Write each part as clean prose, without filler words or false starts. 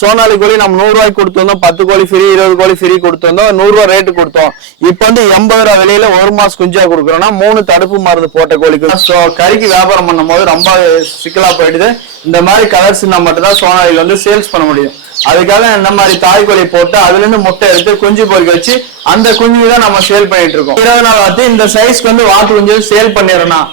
சோனாலி கோழி நம்ம 100 ரூபாய்க்கு கொடுத்திருந்தோம். 10 கோழி ஃப்ரீ, 20 கோழி ஃப்ரீ கொடுத்திருந்தோம். 100 ரூபாய் ரேட்டு கொடுத்தோம். இப்ப வந்து 80 ரூபாய் விலையில 1 மாசம் குஞ்சா கொடுக்குறோம்னா 3 தடுப்பு மருந்து போட்ட கோழிக்கு கறிக்கு வியாபாரம் பண்ணும் போது ரொம்ப சிக்கலா போயிடுது. இந்த மாதிரி கலர்ஸ்னா மட்டும்தான் சோனாலில வந்து சேல்ஸ் பண்ண முடியும். அதுக்காக இந்த மாதிரி தாய்கோழி போட்டு அதுல இருந்து முட்டை எடுத்து குஞ்சு பொறிக்க வச்சு அந்த குஞ்சு தான் நம்ம சேல் பண்ணிட்டு இருக்கோம். 20 நாள் வாத்து இந்த சைஸ்க்கு வந்து வாத்து குஞ்சு சேல் பண்ணிடுறோம்.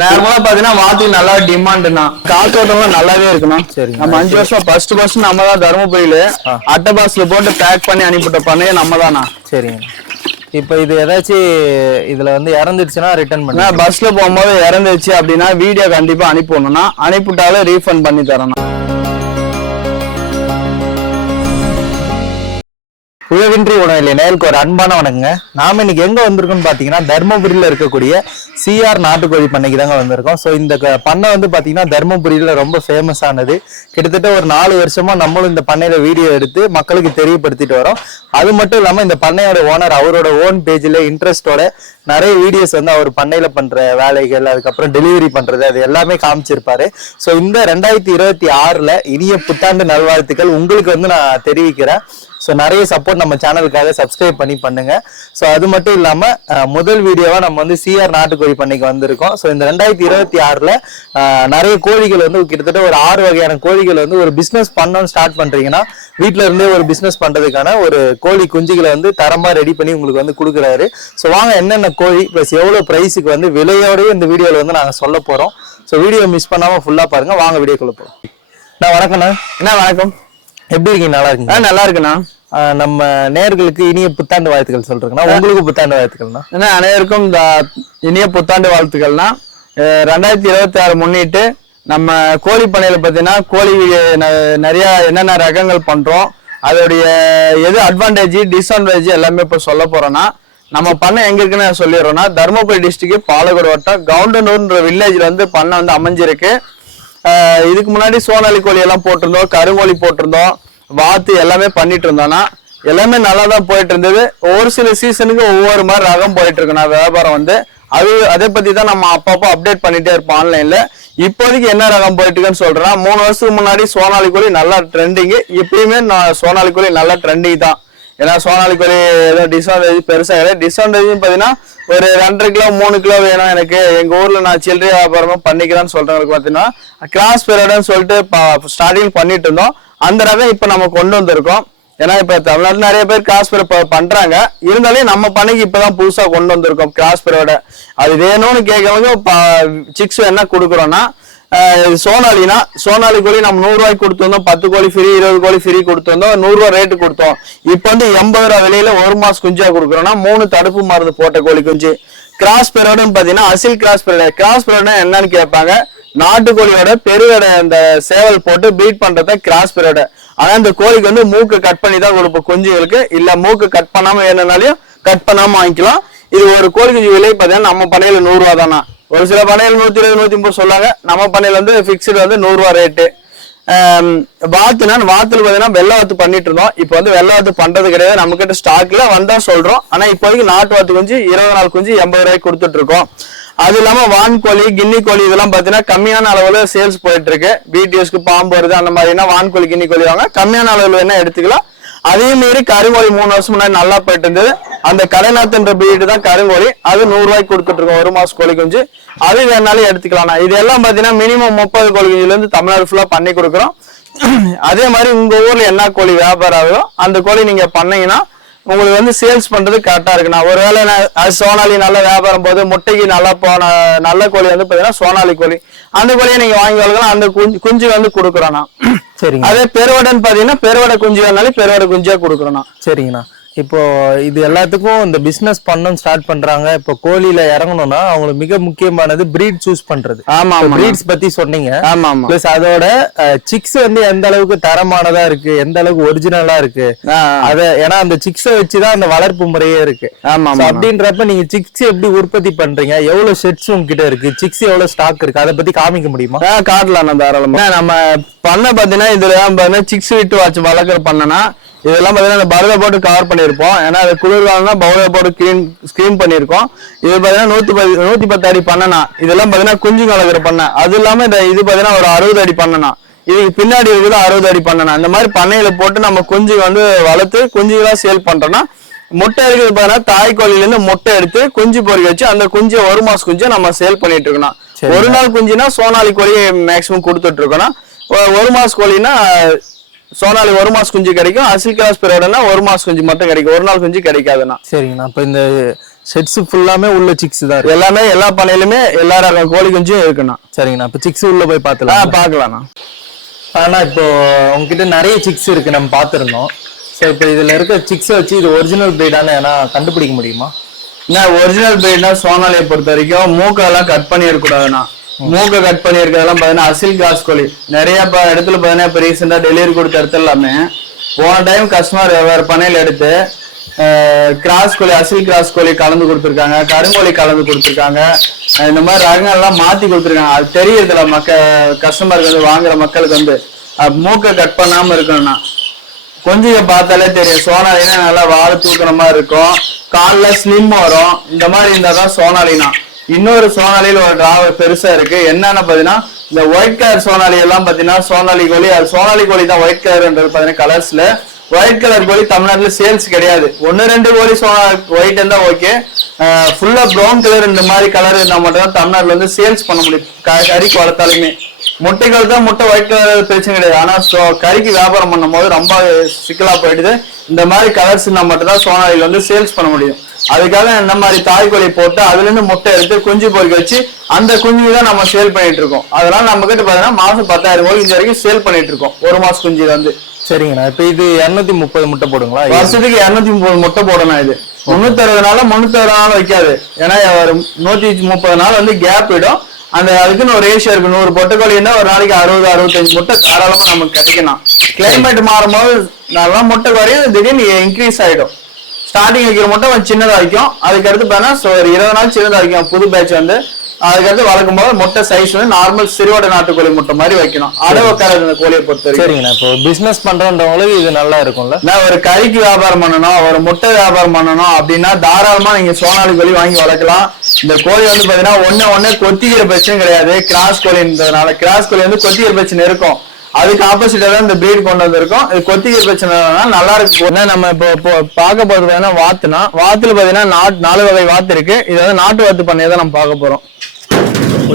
நார்மலா பாத்தீங்கன்னா வாத்துக்கு நல்லா டிமாண்ட்னா காத்தோட்டம் நல்லாவே இருக்கணும். நம்ம 5 வருஷம் ஃபர்ஸ்ட் நம்ம தான் தருமபுரியில அட்டை பாக்ஸ்ல போட்டு பேக் பண்ணி அனுப்பிட்ட பண்ணையே நம்ம தானா. சரிங்க. இப்ப இது ஏதாச்சும் இதுல வந்து இறந்துடுச்சுன்னா ரிட்டர்ன் பண்ண பஸ்ல போகும்போது இறந்துச்சு அப்படின்னா வீடியோ கண்டிப்பா அனுப்பிடணும்னா அனுப்பிட்டாலும் ரீஃபண்ட் பண்ணி தரணும். உழவின்றி உணவில்லை நேருக்கு ஒரு அன்பான வணக்கங்க. நாம இன்னைக்கு எங்க வந்திருக்கோம்னு பாத்தீங்கன்னா தர்மபுரியில இருக்கக்கூடிய சிஆர் நாட்டுக்கோழி பண்ணைக்கு தாங்க வந்திருக்கோம். ஸோ இந்த பண்ணை வந்து பாத்தீங்கன்னா தர்மபுரியில ரொம்ப ஃபேமஸ் ஆனது. கிட்டத்தட்ட ஒரு 4 வருஷமா நம்மளும் இந்த பண்ணையில வீடியோ எடுத்து மக்களுக்கு தெரியப்படுத்திட்டு வரோம். அது மட்டும் இல்லாம இந்த பண்ணையோட ஓனர் அவரோட ஓன் பேஜ்ல இன்ட்ரெஸ்டோட நிறைய வீடியோஸ் வந்து அவர் பண்ணையில பண்ற வேலைகள், அதுக்கப்புறம் டெலிவரி பண்றது, அது எல்லாமே காமிச்சிருப்பாரு. ஸோ இந்த 2026ல இனிய புத்தாண்டு நல்வாழ்த்துக்கள் உங்களுக்கு வந்து நான் தெரிவிக்கிறேன். ஸோ நிறைய சப்போர்ட் நம்ம சேனலுக்காக சப்ஸ்கிரைப் பண்ணி பண்ணுங்க. ஸோ அது மட்டும் இல்லாம முதல் வீடியோவா நம்ம வந்து சிஆர் நாட்டுக்கோழி பண்ணைக்கு வந்திருக்கோம். ஸோ இந்த 2026ல நிறைய கோழிகள் வந்து கிட்டத்தட்ட ஒரு 6 வகையான கோழிகள் வந்து ஒரு பிசினஸ் பண்ணணும்னு ஸ்டார்ட் பண்றீங்கன்னா வீட்டுல இருந்தே ஒரு பிசினஸ் பண்றதுக்கான ஒரு கோழி குஞ்சுகளை வந்து தரமா ரெடி பண்ணி உங்களுக்கு வந்து கொடுக்குறாரு. ஸோ வாங்க என்னென்ன கோழி பிளஸ் எவ்வளவு பிரைஸுக்கு வந்து விலையோடய இந்த வீடியோல வந்து நாங்க சொல்ல போறோம். ஸோ வீடியோ மிஸ் பண்ணாம ஃபுல்லா பாருங்க. வாங்க வீடியோக்குள்ள போறோம். வணக்கம்ண்ணா. வணக்கம். எப்படி இருக்கீங்க? நல்லா இருக்கீங்க? நல்லா இருக்குண்ணா. நம்ம நேயர்களுக்கு இனிய புத்தாண்டு வாழ்த்துக்கள் சொல்றேங்கண்ணா. உங்களுக்கு புத்தாண்டு வாழ்த்துக்கள்னா? அனைவருக்கும் இந்த இனிய புத்தாண்டு வாழ்த்துக்கள்னா 2026 முன்னிட்டு நம்ம கோழி பண்ணையில பார்த்தீங்கன்னா கோழி நிறைய என்னென்ன ரகங்கள் பண்றோம், அதோடைய எது அட்வான்டேஜ் டிஸ்அட்வான்டேஜ் எல்லாமே இப்போ சொல்ல போறோம்னா நம்ம பண்ணை எங்க இருக்குன்னு சொல்லிடுறோம்னா தருமபுரி டிஸ்ட்ரிக்ட் பாலக்கோடு வட்டம் கவுண்டனூர்ன்ற வில்லேஜ்ல வந்து பண்ணை வந்து அமைஞ்சிருக்கு. இதுக்கு முன்னாடி சோனாலி கோழி எல்லாம் போட்டிருந்தோம், கருங்கோழி போட்டிருந்தோம், வாத்து எல்லாமே பண்ணிட்டு இருந்தோம்னா எல்லாமே நல்லா தான் போயிட்டு இருந்தது. ஒரு சில சீசனுக்கு ஒவ்வொரு மாதிரி ரகம் போயிட்டு இருக்குண்ணா வியாபாரம் வந்து அதை பத்தி தான் நம்ம அப்பப்போ அப்டேட் பண்ணிட்டே இருப்போம் ஆன்லைன்ல. இப்போதைக்கு என்ன ரகம் போயிட்டு இருக்குன்னு சொல்றேன்னா 3 வருஷத்துக்கு முன்னாடி சோனாலி கோழி நல்லா ட்ரெண்டிங். இப்பயுமே சோனாலி கோழி நல்லா ட்ரெண்டிங் தான். ஏன்னா சோனாலி கோழி ஏதோ டிஸ்அட்வான்டேஜ் பெருசா கிடையாது. டிஸ்அட்வான்டேஜ் பாத்தீங்கன்னா ஒரு 2.5 கிலோ 3 கிலோ வேணும் எனக்கு, எங்க ஊர்ல நான் சில்லறை வியாபாரமும் பண்ணிக்கிறேன்னு சொல்றவங்களுக்கு பாத்தீங்கன்னா கிராஸ் பீரியட்னு சொல்லிட்டு ஸ்டார்டிங் பண்ணிட்டு இருந்தோம். அந்த ரகம் இப்ப நம்ம கொண்டு வந்திருக்கோம். ஏன்னா இப்ப தமிழ்நாட்டுல நிறைய பேர் கிராஸ் பீரியட் பண்றாங்க. இருந்தாலும் நம்ம பண்ணைக்கு இப்பதான் புதுசா கொண்டு வந்திருக்கோம் கிராஸ் பீரியட. அது வேணும்னு கேட்கறவங்க சிக்ஸ் என்ன கொடுக்குறோம்னா சோனாலி கோழி நம்ம 100 ரூபாய்க்கு கொடுத்திருந்தோம். 10 கோழி ஃப்ரீ, 20 கோழி ஃப்ரீ கொடுத்திருந்தோம். 100 ரூபாய் ரேட்டு கொடுத்தோம். இப்ப வந்து 80 ரூபாய் விலையில 1 மாசம் குஞ்சா கொடுக்குறோம்னா 3 தடுப்பு மருந்து போட்ட கோழி குஞ்சு. கிராஸ் பீரியட்னு பாத்தீங்கன்னா அசில் கிராஸ் பீரியட். கிராஸ் பீரியட்னா என்னன்னு கேட்பாங்க. நாட்டுக்கோழியோட பெருவட அந்த சேவல் போட்டு பீட் பண்றத கிராஸ் பீரியட். ஆனா இந்த கோழிக்கு வந்து மூக்கு கட் பண்ணி தான் கொடுப்போம் குஞ்சுகளுக்கு. இல்ல மூக்கு கட் பண்ணாம வேணும்னாலையும் கட் பண்ணாம வாங்கிக்கலாம். இது ஒரு கோழி குஞ்சு விலை பாத்தீங்கன்னா நம்ம பண்ணையில 100 ரூபா தானா. ஒரு சில பண்ணையில 120 130 சொல்லாங்க. நம்ம பண்ணையில வந்து பிக்ஸ்டு வந்து 100 ரூபா ரேட்டு. வாத்துல பாத்தீங்கன்னா வெள்ளை வாத்து பண்ணிட்டு இருந்தோம். இப்ப வந்து வெள்ளை வாத்து பண்றது கிடையாது. நம்ம கிட்ட ஸ்டாக்ல வந்தா சொல்றோம். ஆனா இப்போதைக்கு நாட்டு வாத்து குஞ்சு 20 நாள் குஞ்சு 80 ரூபாய்க்கு கொடுத்துட்டு இருக்கோம். அது இல்லாம வான்கோழி கின்னி கோழி இதெல்லாம் பாத்தீங்கன்னா கம்மியான அளவுல சேல்ஸ் போயிட்டு இருக்கு. பிடிஎஸ்க்கு பாம்பு வருது அந்த மாதிரினா வான்கோழி கின்னி கோழி வாங்க கம்மியான அளவுல என்ன எடுத்துக்கலாம். அதே மாரி கருங்கோழி 3 வருஷம் முன்னாடி நல்லா போயிட்டு இருந்தது. அந்த கடைநாத்துன்ற பீடு தான் கருங்கோழி. அது 100 ரூபாய்க்கு கொடுத்துட்டு இருக்கோம் 1 மாசம் கோழி குஞ்சு. அது வேணாலும் எடுத்துக்கலாம். இது எல்லாம் பாத்தீங்கன்னா மினிமம் 30 கோழி குஞ்சுல இருந்து தமிழ்நாடு ஃபுல்லா பண்ணி கொடுக்குறோம். அதே மாதிரி உங்க ஊர்ல என்ன கோழி வியாபாரம் ஆகுதோ அந்த கோழி நீங்க பண்ணீங்கன்னா உங்களுக்கு வந்து சேல்ஸ் பண்றது கரெக்டா இருக்குண்ணா. ஒருவேளை சோனாலி நல்ல வியாபாரம் போது முட்டைக்கு நல்லா போன நல்ல கோழி வந்து பாத்தீங்கன்னா சோனாலி கோழி அந்த கோழியை நீங்க வாங்கி வளர்க்கலாம். அந்த குஞ்சு வந்து கொடுக்குறோம்ண்ணா. சரிங்க. அதே பெருவடைன்னு பாத்தீங்கன்னா பெருவடை குஞ்சு வேணாலும் பெருவடை குஞ்சா கொடுக்குறோம்ண்ணா. சரிங்கண்ணா. இப்போ இது எல்லாத்துக்கும் இந்த பிசினஸ் பண்ணணும்னு ஸ்டார்ட் பண்றாங்க. இப்போ கோழியில இறங்கணும்னா அவங்களுக்கு மிக முக்கியமானது பிரீட் சூஸ் பண்றது. ஆமா, பிரீட்ஸ் பத்தி சொன்னீங்க. ஆமா. பிளஸ் அதோட சிக்ஸ் வந்து எந்த அளவுக்கு தரமானதா இருக்கு, எந்த அளவுக்கு ஒரிஜினலா இருக்கு, அத ஏன்னா அந்த சிக்ஸை வச்சுதான் அந்த வளர்ப்பு முறையே இருக்கு. ஆமா. அப்படின்றப்ப நீங்க சிக்ஸ் எப்படி உற்பத்தி பண்றீங்க, எவ்வளவு செட்ஸ் உங்ககிட்ட இருக்கு, சிக்ஸ் எவ்வளவு ஸ்டாக் இருக்கு, அதை பத்தி காமிக்க முடியுமா? காட்டலாம் தாராளமா. நம்ம பண்ண பாத்தீங்கன்னா இதுல சிக்ஸ் விட்டு வச்சு வளர்க்குற பண்ணனா இதெல்லாம் பாத்தீங்கன்னா இந்த பருவை போட்டு கவர் பண்ணிருப்போம். ஏன்னா அது குளிர்காலம்னா பவுலை போட்டு ஸ்கிரீன் பண்ணிருக்கோம். இது பாத்தீங்கன்னா 110 அடி பண்ணனா. இதெல்லாம் பாத்தீங்கன்னா குஞ்சு கலக்கிற பண்ண. அது இல்லாம இது பாத்தீங்கன்னா ஒரு 60 அடி பண்ணனா. இதுக்கு பின்னாடி இருக்குது 60 அடி பண்ணணும். அந்த மாதிரி பண்ணையில போட்டு நம்ம குஞ்சு வந்து வளர்த்து குஞ்சுகளா சேல் பண்றோம்னா, முட்டை இருக்குது பாத்தீங்கன்னா தாய்க்கோழில இருந்து முட்டை எடுத்து குஞ்சு பொறிக்க வச்சு அந்த குஞ்சு 1 மாசம் குஞ்சு நம்ம சேல் பண்ணிட்டு இருக்கோம். ஒரு நாள் குஞ்சுனா சோனாலி கோழி மேக்சிமம் கொடுத்துட்டு இருக்கோம். 1 மாசம் கோழினா சோனாலி 1 மாசம் குஞ்சு கிடைக்கும். அசில் கிராஸ் பீரியட்னா 1 மாசம் குஞ்சு மட்டும் கிடைக்கும், ஒரு நாள் குஞ்சு கிடைக்காதுண்ணா. சரிங்கண்ணா. இப்ப இந்த செட்ஸ் ஃபுல்லாமே உள்ள சிக்ஸ் தான் இருக்கு. எல்லாமே எல்லா பண்ணையிலுமே எல்லா ரக கோழி குஞ்சும் இருக்குண்ணா. சரிங்கண்ணா. இப்ப சிக்ஸ் உள்ள போய் பாத்துலாம். பாக்கலாம்ண்ணா. ஆனா இப்போ உங்ககிட்ட நிறைய சிக்ஸ் இருக்கு, நம்ம பாத்துருந்தோம். ஸோ இப்போ இதுல இருக்க சிக்ஸ் வச்சு இது ஒரிஜினல் பிரீடான கண்டுபிடிக்க முடியுமா? ஒரிஜினல் பிரீட்னா சோனாலியை பொறுத்த வரைக்கும் மூக்கெல்லாம் கட் பண்ணி இருக்கக்கூடாதுண்ணா. மூக்கை கட் பண்ணி இருக்கிறதெல்லாம் பாத்தீங்கன்னா அசில் கிராஸ் கோழி நிறைய இடத்துல பாத்தீங்கன்னா இப்ப ரீசெண்டா டெலிவரி கொடுத்த இடத்துல எல்லாமே போன டைம் கஸ்டமர் வேற பண்ணையில எடுத்து கிராஸ் கோழி அசில் கிராஸ் கோழி கலந்து கொடுத்துருக்காங்க, கருங்கோழி கலந்து கொடுத்துருக்காங்க. இந்த மாதிரி ரகங்கள்லாம் மாத்தி கொடுத்துருக்காங்க. அது தெரியறதுல கஸ்டமருக்கு வந்து வாங்குற மக்களுக்கு வந்து மூக்கை கட் பண்ணாம இருக்கணும்னா கொஞ்சம் பார்த்தாலே தெரியும். சோனாலினா நல்லா வாழை தூக்குற மாதிரி இருக்கும், காலில் ஸ்லிம் வரும். இந்த மாதிரி இருந்தாதான் சோனாலினா. இன்னொரு சோனாலியில ஒரு டிராவல் பெருசா இருக்கு. என்னன்னு பாத்தீங்கன்னா இந்த ஒயிட் கலர் சோனாலி எல்லாம் பாத்தீங்கன்னா சோனாலி கோழி, அது சோனாலி கோழி தான் ஒயிட் கலர்ன்றது பாத்தீங்கன்னா கலர்ஸ்ல. ஒயிட் கலர் கோழி தமிழ்நாட்டுல சேல்ஸ் கிடையாது. 1-2 கோழி ஒயிட் இருந்தா ஓகே. ஃபுல்லா ப்ரௌன் கலர் இந்த மாதிரி கலர் இருந்தா மட்டும் தான் தமிழ்நாட்டுல வந்து சேல்ஸ் பண்ண முடியும். கறிக்கு வளர்த்தாலுமே முட்டைகள் தான் முட்டை ஒயிட் கலர் பிரச்சனை கிடையாது. ஆனா கறிக்கு வியாபாரம் பண்ணும் போது ரொம்ப சிக்கலா போயிடுது. இந்த மாதிரி கலர்ஸ் இருந்தா மட்டும் தான் சோனாலியில வந்து சேல்ஸ் பண்ண முடியும். அதுக்காக இந்த மாதிரி தாய்க்கோழி போட்டு அதுல இருந்து முட்டை எடுத்து குஞ்சு பொறிக்க வச்சு அந்த குஞ்சு தான் நம்ம சேல் பண்ணிட்டு இருக்கோம். அதனால நம்ம கிட்ட பாத்தீங்கன்னா மாசம் 10,000 கோழி இந்த வரைக்கும் சேல் பண்ணிட்டு இருக்கோம் 1 மாசம் குஞ்சு வந்து. சரிங்கண்ணா. இப்ப இது 230 முட்டை போடுங்களா? வருஷத்துக்கு 230 முட்டை போடணும். இது 360 நாள் 360 நாள் வைக்காது. ஏன்னா ஒரு 130 நாள் வந்து கேப் இடும். அந்த அதுக்குன்னு ஒரு ரேஷியோ இருக்கு. 100 பொட்டைக்கோழின்னா ஒரு நாளைக்கு 60-65 முட்டை தாராளமா நமக்கு கிடைக்கணும். கிளைமேட் மாறும்போது நல்லா முட்டை குறையும், திடீர்னு இன்க்ரீஸ் ஆயிடும். ஸ்டார்டிங் வைக்கிற முட்டை கொஞ்சம் சின்னதா வைக்கும். அதுக்கடுத்து பார்த்தா ஒரு 20 நாள் சின்னதா வைக்கும் புது பேட்ச் வந்து. அதுக்கடுத்து வளர்க்கும் போது முட்டை சைஸ் வந்து நார்மல் சிறுவடை நாட்டுக்கோழி முட்டை மாதிரி வைக்கணும். அளவு உட்காராது இந்த கோழியை பொறுத்த வரைக்கும். சரிங்கண்ணா. இப்போ பிசினஸ் பண்றவங்களுக்கு இது நல்லா இருக்கும்ல. நான் ஒரு கறிக்கு வியாபாரம் பண்ணணும், ஒரு முட்டை வியாபாரம் பண்ணணும் அப்படின்னா தாராளமா நீங்க சோனாலி கோழி வாங்கி வளர்க்கலாம். இந்த கோழி வந்து பாத்தீங்கன்னா ஒண்ணு கொத்திக்கிற பிரச்சனை கிடையாது. கிராஸ் கோழின்றதுனால கிராஸ் கோழி வந்து கொத்திக்கிற பிரச்சனை இருக்கும். அதுக்கு ஆப்போசிட்டா தான் இந்த பிரீட் கொண்டு வந்திருக்கும். இது கொத்திக்கிற பிரச்சனை நல்லா இருக்கு. நம்ம இப்போ பார்க்க போறது பாத்தீங்கன்னா வாத்துனா, வாத்துல பாத்தீங்கன்னா 4 வகை வாத்து இருக்கு. இது வந்து நாட்டு வாத்து பண்ணையை தான் நம்ம பார்க்க போறோம்.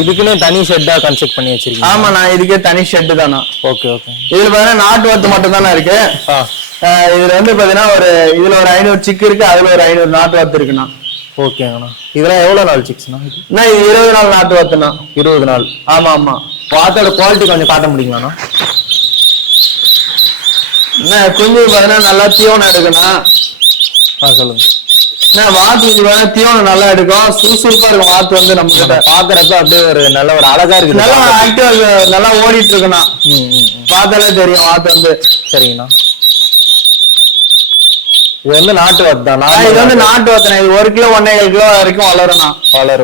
இதுக்குன்னு தனி ஷெட்டா கன்ஸ்ட்ரக்ட் பண்ணி வச்சிருக்கீங்க? ஆமா, நான் இதுக்கே தனி ஷெட்டு தானா. Okay okay. இதுல பாத்தீங்கன்னா நாட்டு வாத்து மட்டும் தானே இருக்கு. இதுல வந்து பாத்தீங்கன்னா இதுல ஒரு 500 சிக்கு இருக்கு, அதுல ஒரு 500 நாட்டு வாத்து இருக்குண்ணா. ஓகேங்கண்ணா. இதெல்லாம் எவ்வளவு நாள் சிக்ஸ்ண்ணா? இது 20 நாள் நாட்டு வாத்துண்ணா. 20 நாள். ஆமா ஆமா. வாத்தோட குவாலிட்டி கொஞ்சம் காட்ட முடியுங்களாண்ணா? குஞ்சு பாத்தீங்கன்னா நல்லா தீவனம் எடுக்கணும். சொல்லுங்க. வாத்து தீவனம் நல்லா எடுக்கும், சுறுசுறுப்பா இருக்கும். வாத்து வந்து நம்ம பாக்குறப்ப அப்படியே ஒரு நல்ல ஒரு அழகா இருக்கு, நல்லா ஆக்டிவா நல்லா ஓடிட்டு இருக்கணும். பார்த்தாலே தெரியும் வாத்து வந்து. சரிங்கண்ணா. இது வந்து நாட்டு வாத்து தான். இது வந்து நாட்டு வாத்துனா. இது 1 கிலோ 1.5 கிலோ வரைக்கும் வளரும்.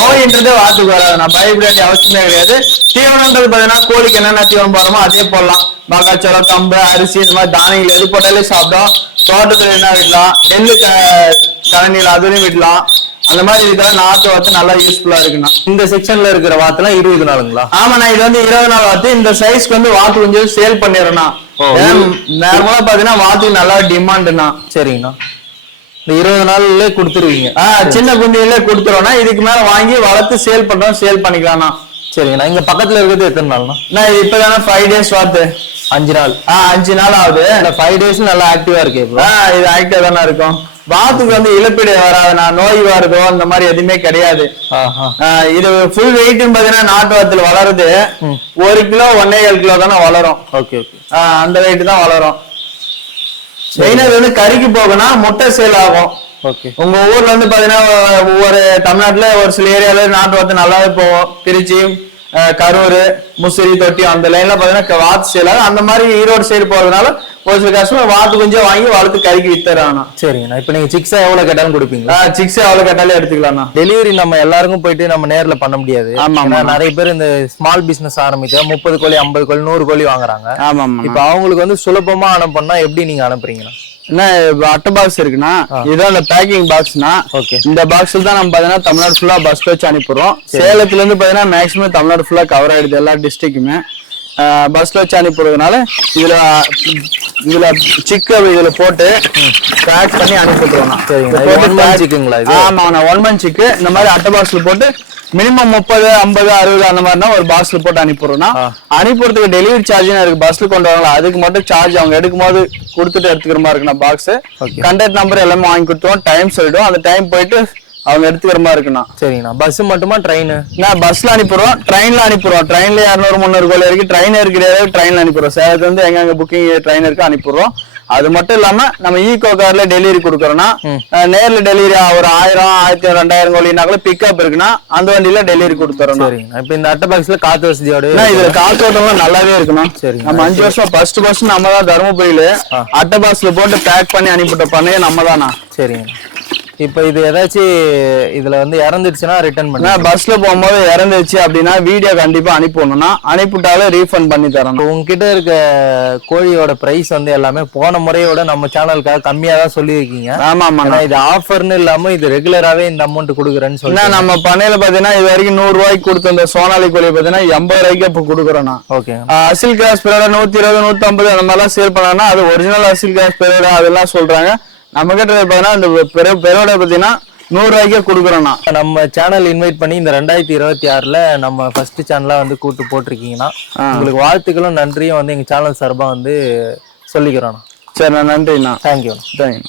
நோயின்றதே வாத்துக்கு வராது. நான் பயப்பட வேண்டிய அவசியமே கிடையாது. தீவனம்ன்றது பாத்தீங்கன்னா கோழிக்கு என்னென்ன தீவனம் போடுறோமோ அதே போடலாம். மக்காச்சோளம், கம்பு, அரிசி இந்த மாதிரி தானியங்கள் எது போட்டாலே சாப்பிடும். தோட்டத்துல என்ன விடலாம், நெல்லு கழனியில் அதுலயும் விடலாம். அந்த மாதிரி இதெல்லாம் நாட்டு வாத்து நல்லா யூஸ்ஃபுல்லா இருக்குண்ணா. இந்த செக்ஷன்ல இருக்கிற வாத்துலாம் 20 நாளுங்களா? ஆமாண்ணா. இது வந்து 20 நாள் வாத்து. இந்த சைஸ்க்கு வந்து வாத்து கொஞ்சம் சேல் பண்ணிடுறேண்ணா. நார்மலா பாத்தீங்கன்னா வாத்துக்கு நல்லா டிமாண்டுண்ணா. சரிங்கண்ணா. இந்த 20 நாள்ல கொடுத்துருவீங்க? சின்ன குஞ்சுகளே கொடுத்துருவோம்னா. இதுக்கு மேல வாங்கி வளர்த்து சேல் பண்றோம், சேல் பண்ணிக்கலாம்ண்ணா. சரிங்கண்ணா. இங்க பக்கத்துல இருக்கிறது எத்தனை நாள்னா? நான் இப்பதானே 5 டேஸ் வாத்து. 5 நாள். 5 நாள் ஆகுது. 5 டேஸ் நல்லா ஆக்டிவா இருக்கு. இது ஆக்டிவா தானே இருக்கும். வாத்துக்கு வந்து இழப்பீடு வராதுண்ணா, நோய் வருதோ அந்த மாதிரி எதுவுமே கிடையாது. இது ஃபுல் வெயிட் பாத்தீங்கன்னா நாட்டு வாத்துல வளருது 1 கிலோ 1.5 கிலோ தானே வளரும். Okay okay. அந்த வெயிட் தான் வளரும். மெயினா வந்து கறிக்கு போகணும், முட்டை சேல் ஆகும். ஓகே. உங்க ஊர்ல வந்து பாத்தீங்கன்னா ஒவ்வொரு தமிழ்நாட்டுல ஒரு சில ஏரியால நாட்டு வாத்து நல்லாவே போகும். திருச்சி, கரூர், முசிறி, தொட்டி அந்த லைன்ல பாத்தீங்கன்னா வாத்து சேல் ஆகும். அந்த மாதிரி ஈரோடு சைடு போறதுனால ஒரு சில கஷ்டமா வாத்து கொஞ்சம் வாங்கி வளர்த்து கறிக்கு வித்துறாங்க. சரிங்கண்ணா. இப்ப நீங்க சிக்ஸா எவ்வளவு கேட்டாலும் கொடுப்பீங்களா? சிக்ஸ் எவ்வளவு கேட்டாலும் எடுத்துக்கலாம். டெலிவரி நம்ம எல்லாருக்கும் போயிட்டு நம்ம நேர்ல பண்ண முடியாது. நிறைய பேர் இந்த ஸ்மால் பிசினஸ் ஆரம்பிச்சு 30 கோழி 50 கோழி 100 கோழி வாங்குறாங்க. இப்ப அவங்களுக்கு வந்து சுலபமா அனுப்பணும்னா எப்படி நீங்க அனுப்புறீங்கன்னா? அட்டை பாக்ஸ் இருக்குன்னா இதுதான் அந்த பேக்கிங் பாக்ஸ்னா. இந்த பாக்ஸ்ல தான் நம்ம பாத்தீங்கன்னா தமிழ்நாடு ஃபுல்லா பஸ் வச்சு அனுப்பிடுறோம். சேலத்துல இருந்து பாத்தீங்கன்னா மேக்சிமம் தமிழ்நாடு ஃபுல்லா கவர் ஆயிடுது எல்லா டிஸ்ட்ரிக்ட்டுமே. பஸ்ல வச்சு அனுப்பிடுறதுனால இதுல சிக்க இதுல போட்டு பேக் பண்ணி அனுப்பிடுவோம். சரிங்க. 1 month சிக்குங்களா இது? ஆமாண்ணா 1 month சிக்கு. இந்த மாதிரி அட்டை பாக்ஸ்ல போட்டு மினிமம் 30, 50, 60 அந்த மாதிரினா ஒரு பாக்ஸ்ல போட்டு அனுப்பிடுறோம்னா அனுப்புறதுக்கு டெலிவரி சார்ஜ் இருக்கு. பஸ்ல கொண்டு வரலாம், அதுக்கு மட்டும் சார்ஜ் அவங்க எடுக்கும் போது கொடுத்துட்டு எடுத்துக்கிற மாதிரி இருக்குண்ணா. பாக்ஸ் கண்டக்ட் நம்பர் எல்லாமே வாங்கி கொடுத்துருவோம், டைம் சொல்லிடுவோம், அந்த டைம் போயிட்டு அவங்க எடுத்துக்கிற மாதிரி இருக்குண்ணா. சரிங்கண்ணா. பஸ் மட்டுமா ட்ரெயின்? நான் பஸ்ல அனுப்பிடுவோம், ட்ரெயின்ல அனுப்பிடுவோம். ட்ரெயின்ல 200, 300 கோடி வரைக்கும் ட்ரெயின் இருக்கிற ட்ரெயின்ல அனுப்பிடுவோம். சேலத்துல இருந்து எங்க புக்கிங் ட்ரெயின் இருக்கு அனுப்பிடுவோம். அது மட்டும் இல்லாம நம்ம ஈகோ கார்ல டெலிவரி கொடுக்கறோம்னா நேர்ல டெலிவரி ஒரு 1000, 1000, 2000 கோழினால பிக்கப் இருக்குன்னா அந்த வண்டியில டெலிவரி கொடுத்துறோம். சரிங்க. இப்ப இந்த அட்டை பாக்ஸ்ல காத்து வசதியோட இதுல காத்து ஓட்டம்லாம் நல்லாவே இருக்கணும். சரி, நம்ம 5 வருஷம் ஃபர்ஸ்ட் நம்ம தான் தருமபுரியில அட்டை பாக்ஸ்ல போட்டு பேக் பண்ணி அனுப்பிட்ட பண்ணையே நம்ம தானா. சரிங்க. இப்ப இது ஏதாச்சும் இதுல வந்து இறந்துடுச்சுன்னா ரிட்டர்ன் பண்ண பஸ்ல போகும்போது இறந்துச்சு அப்படின்னா வீடியோ கண்டிப்பா அனுப்பிடணும்னா அனுப்பிட்டாலும் ரீஃபண்ட் பண்ணி தரணும். உங்ககிட்ட இருக்க கோழியோட பிரைஸ் வந்து எல்லாமே போன முறையோட நம்ம சேனலுக்காக கம்மியா தான் சொல்லியிருக்கீங்க. ஆமா ஆமா. இது ஆஃபர்னு இல்லாம இது ரெகுலராவே இந்த அமௌண்ட் கொடுக்குறேன்னு சொல்லி நம்ம பண்ணையில பாத்தீங்கன்னா இது வரைக்கும் 100 ரூபாய்க்கு கொடுத்த இந்த சோனாலி கோழி பாத்தீங்கன்னா 80 ரூபாய்க்கு இப்ப கொடுக்குறோம். ஓகே. அசில் கிராஸ் பேரோட 120, 150 அந்த மாதிரிலாம் சேல் பண்ணா அது ஒரிஜினல் அசில் கிராஸ் பேரோட அதெல்லாம் சொல்றாங்க. நம்ம கிட்ட பாத்தீங்கன்னா இந்த பெரோட பாத்தீங்கன்னா 100 ரூபாய்க்கே கொடுக்குறோம்னா. நம்ம சேனல் இன்வைட் பண்ணி இந்த 2026ல நம்ம ஃபர்ஸ்ட் சேனலா வந்து கூட்டு போட்டிருக்கீங்கன்னா உங்களுக்கு வாழ்த்துக்களும் நன்றியும் வந்து எங்க சேனல் சார்பா வந்து சொல்லிக்கிறோம். சரி, நன்றிண்ணா. தேங்க்யூ. தேங்க்யூ.